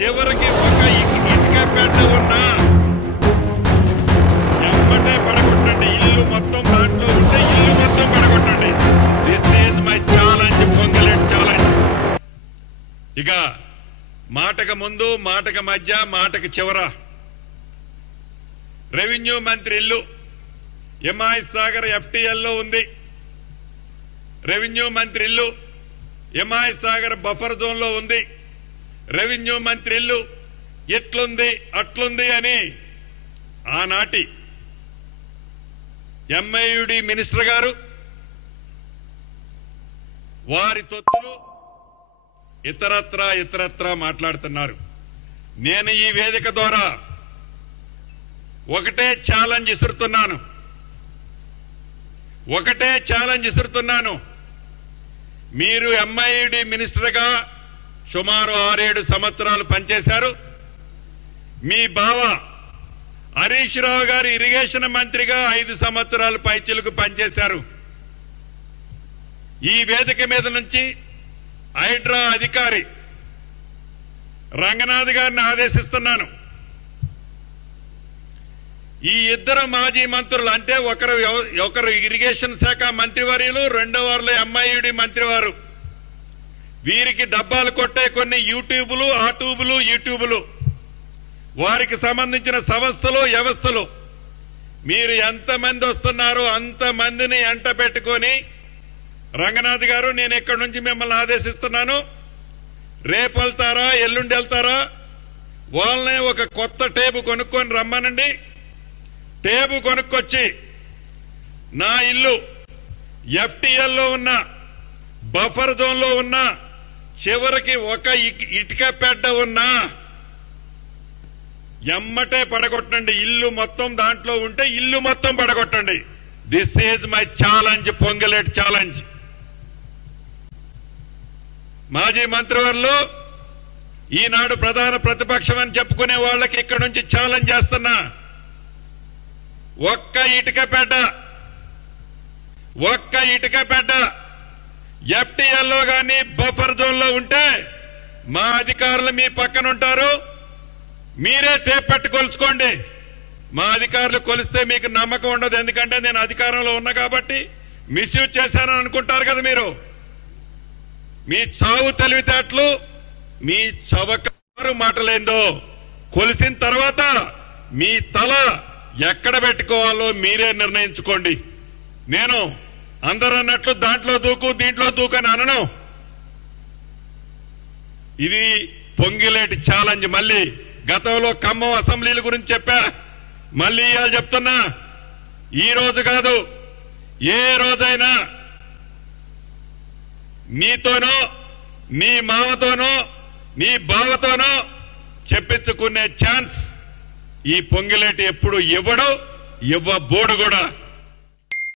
చివరికి ఒక ఇటుక పెట్ట ఉన్నా ఎమ్మటే పడగొట్టండి. ఇల్లు మొత్తం దాంట్లో ఉంటే ఇల్లు మొత్తం పడగొట్టండి. This is my challenge, Ponguleti challenge. ఇక మాటకు ముందు, మాటకు మధ్య, మాటకు చివర రెవెన్యూ మంత్రి ఇల్లు ఎంఐ సాగర్ ఎఫ్టీఎల్లో ఉంది. రెవెన్యూ మంత్రి ఇల్లు ఎంఐ సాగర్ బఫర్ జోన్ లో ఉంది. రెవెన్యూ మంత్రి ఇల్లు ఎట్లుంది అట్లుంది అని ఆనాటి ఎంఐయుడి మినిస్టర్ గారు వారి తొత్తులు ఇతరత్రా మాట్లాడుతున్నారు. నేను ఈ వేదిక ద్వారా ఒకటే ఛాలెంజ్ ఇస్తున్నాను. మీరు ఎంఐయుడి మినిస్టర్ గా సుమారు 6-7 సంవత్సరాలు పనిచేశారు. మీ బావ హరీష్ రావు గారు ఇరిగేషన్ మంత్రిగా 5 సంవత్సరాలు పైచిలకు పనిచేశారు. ఈ వేదిక మీద నుంచి హైడ్రా అధికారి రంగనాథ్ గారిని ఆదేశిస్తున్నాను. ఈ ఇద్దరు మాజీ మంత్రులు అంటే ఒకరు ఇరిగేషన్ శాఖ మంత్రివర్యులు, రెండో వారిలో ఎంఐయుడి మంత్రివారు, వీరికి డబ్బాలు కొట్టే కొన్ని యూట్యూబులు, యూట్యూబులు, వారికి సంబంధించిన సంస్థలు, వ్యవస్థలు, మీరు ఎంతమంది వస్తున్నారో అంతమందిని ఎంట పెట్టుకొని రంగనాథ్ గారు నేను ఇక్కడి నుంచి మిమ్మల్ని ఆదేశిస్తున్నాను. రేపు వెళ్తారా, ఎల్లుండి వెళ్తారా, వాళ్ళనే ఒక కొత్త టేబు కొనుక్కొని రమ్మనండి. టేబు కొనుక్కొచ్చి నా ఇల్లు ఎఫ్టీఎల్లో ఉన్న బఫర్ జోన్ లో ఉన్న చివరికి ఒక ఇటుక పెట్ట ఉన్నా ఎమ్మటే పడగొట్టండి. ఇల్లు మొత్తం దాంట్లో ఉంటే ఇల్లు మొత్తం పడగొట్టండి. This is my challenge, Ponguleti challenge. మాజీ మంత్రివర్యులు ఈనాడు ప్రధాన ప్రతిపక్షం అని చెప్పుకునే వాళ్ళకి ఇక్కడి నుంచి ఛాలెంజ్ చేస్తున్నా. ఒక్క ఇటుక పెట్ట ఎఫ్టీఎల్లో గాని బఫర్ జోన్ లో ఉంటే మా అధికారులు మీ పక్కన ఉంటారు. మీరే టేప్ పెట్టి కొలుచుకోండి. మా అధికారులు కొలిస్తే మీకు నమ్మకం ఉండదు. ఎందుకంటే నేను అధికారంలో ఉన్నా కాబట్టి మిస్యూజ్ చేశానని అనుకుంటారు కదా మీరు. మీ చావు తెలివితేటలు, మీ చవకారు మాటలేందో కొలిసిన తర్వాత మీ తల ఎక్కడ పెట్టుకోవాలో మీరే నిర్ణయించుకోండి. నేను అందరూ అన్నట్లు దాంట్లో దూకు దీంట్లో దూకు అని అనను. ఇది పొంగిలేటి ఛాలెంజ్. మళ్ళీ గతంలో ఖమ్మం అసెంబ్లీల గురించి చెప్పా, మళ్ళీ ఇవాళ చెప్తున్నా. ఈ రోజు కాదు, ఏ రోజైనా నీతోనో, నీ మామతోనో, నీ బావతోనో చెప్పించుకునే ఛాన్స్ ఈ పొంగిలేటి ఎప్పుడు ఇవ్వడు, ఇవ్వబోడు కూడా.